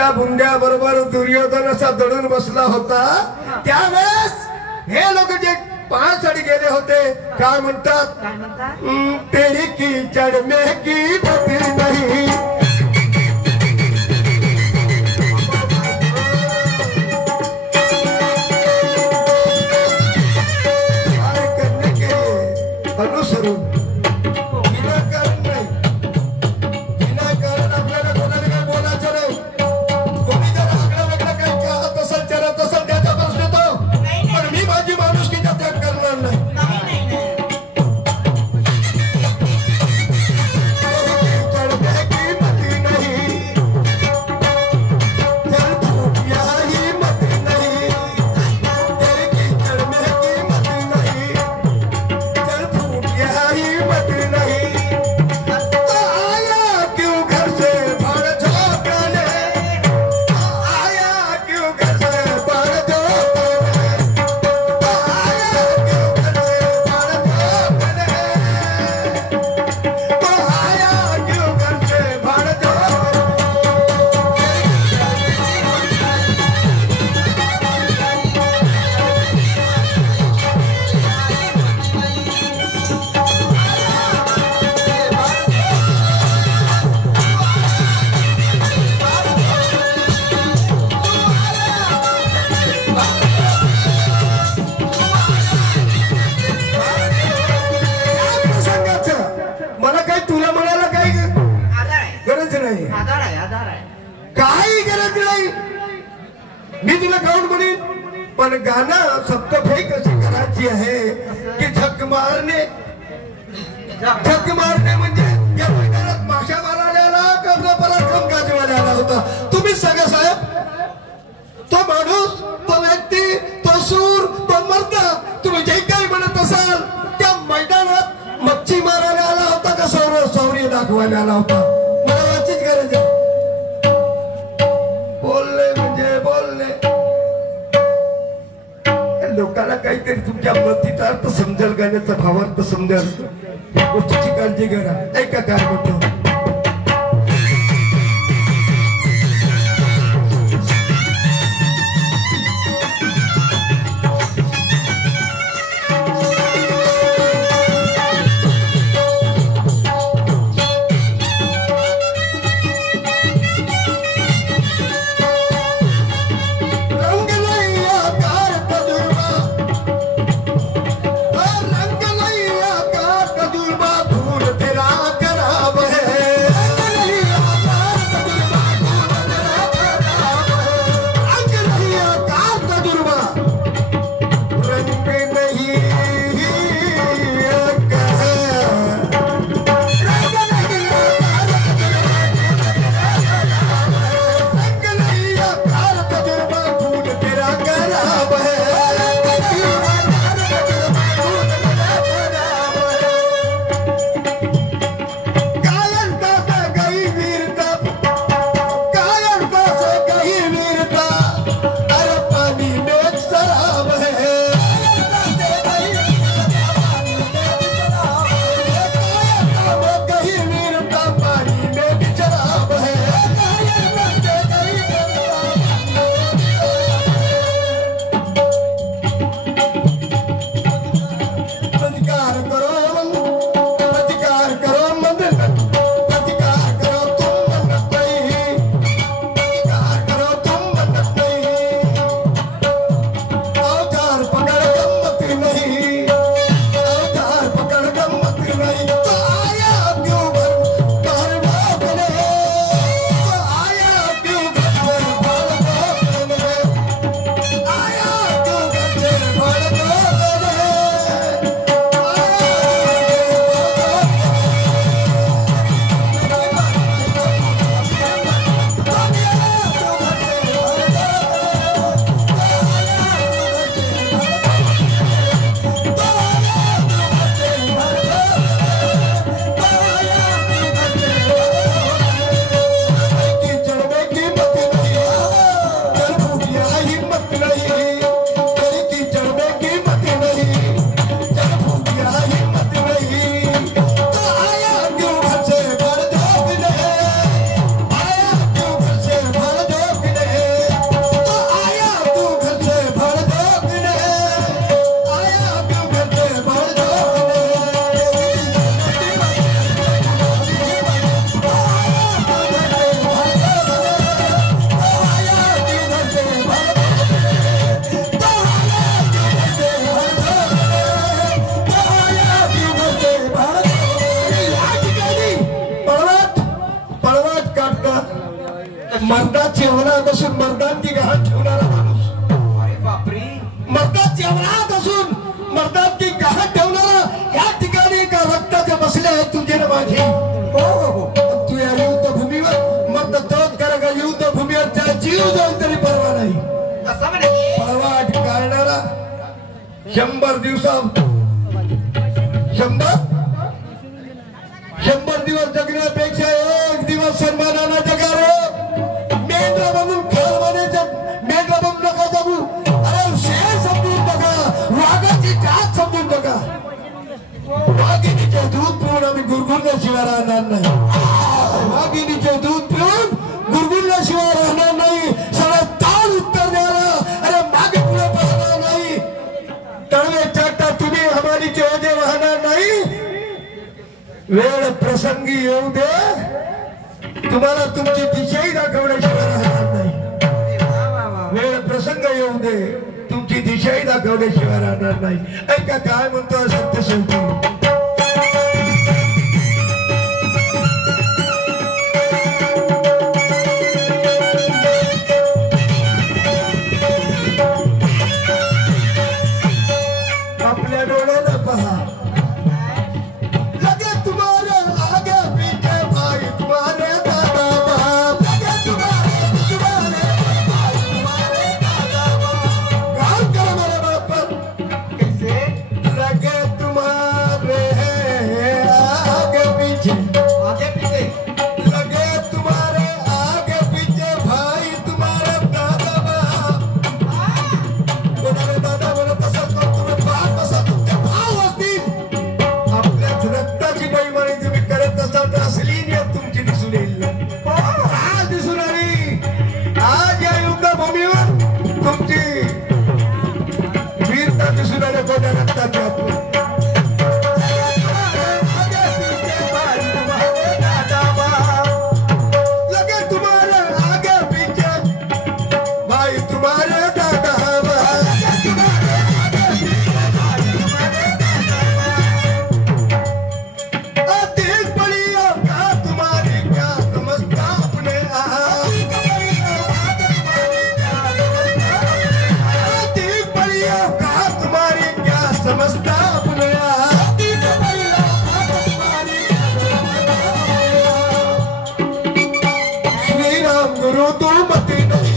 त्या बुंद्या बरोबर दुर्योधन असा दडून बसला होता त्यावेळेस हे लोक जे पायासाठी गेले होते काय म्हणतात तेरी कीचड़ में की पती नहीं करने के अनुसरून विनाकारण नाही विनाकारण आपल्याला कोणाला काही बोलायचं नाही कोणी जर आगळं वेगळं काही कहत असेल करत असेल त्याचा प्रश्न तो पण मी माझी माणुसकीचा त्याग करणार नाही काही गरज नाही मी तुला गाऊन म्हणेन पण गाणं सप्तफेक अशी करायची आहे की झक मारणे म्हणजे या मैदानात माशा मारायला का पराक्रम गाजवायला होता तुम्ही सगळं साहेब तो माणूस तो व्यक्ती तो सूर तो मर्द तुम्ही जे काही म्हणत असाल त्या मैदानात मच्छी मारायला आला होता का शौर्य दाखवायला आला होता मला वाचीच गरज आहे बोलले म्हणजे बोलले लोकांना काहीतरी तुमच्या मतीचा अर्थ समजेल गाण्याचा भावार्थ समजेल या गोष्टीची काळजी घ्या ऐका काय म्हणतो रंग लैया का कदुर्बा धूल तेरा खराब है मर्दात जेवणात असून मर्दांची गहाण ठेवणारा माणूस. अरे बापरे. मर्दात जेवणात असून मर्दांची गहाण ठेवणारा या ठिकाणी एका रक्ताच्या बसल्या आहेत तुझे ना माझी. तू या युद्धभूमीवर मर्द तोच करा का युद्धभूमीवर त्या जीव जाईल तरी परवा नाही. परवाट काढणारा 100 दिवसात 100 दिवस जगण्यापेक्षा एक दिवस सन्मानाने जगा रे. मेंढरा म्हणून खालवाने मेंढरा म्हणून नका जगू. अरे शेर समजून बघा, वाघाची जात समजून बघा. वाघिणीचे दूध पिऊन आम्ही गुरगुरल्याशिवाय राहणार नाही. वाघिणीचे दूध पिऊन गुरगुरल्याशिवाय राहणार नाही. सगळं ताल उत्तर द्यायला अरे मागे पुढे पाहणार नाही. तळवे चाटा तुम्ही हमालीचे ओझे राहणार नाही. वेळ प्रसंगी येऊ दे, तुम्हाला तुमची दिशाही दाखवण्याशिवाय राहणार नाही. वेळ प्रसंग येऊ दे, तुमची दिशाही दाखवण्याशिवाय राहणार नाही. ऐका काय म्हणतो सत्य शेवटी. आपल्या डोळ्याला पहा, लगे तुम्हारे आगे पीछे भाई तुम्हारे दादा बाप. लगे तुम्हारे भाई तुम्हारे दादा बाप. काम करो मेरे बाप पर. कैसे? लगे तुम्हारे आगे पीछे लगे तुम्हारे आगे पीछे भाई तुम्हारे दादा बाप. कोणाला दादा म्हणत असेल तर तुम्ही बाप असा तुमचे भाव असतील. आपल्याच रक्ताची बैमानी तुम्ही करत असाल तर असली नियत तुमची दिसून येईल. आज दिसून आली. आज या युद्धभूमीवर तुमची वीरता दिसून आली. कोणत्या रक्ताची आपण लगे तुम्हारे आगे पीछे भाई तुम्हारे दादा बाप. देख बड़ी औकात तुम्हारी क्या समझता अपने आप. देख बड़ी औकात तुम्हारी क्या समझता अपने आप. श्री राम गुरु तू मती नहीं.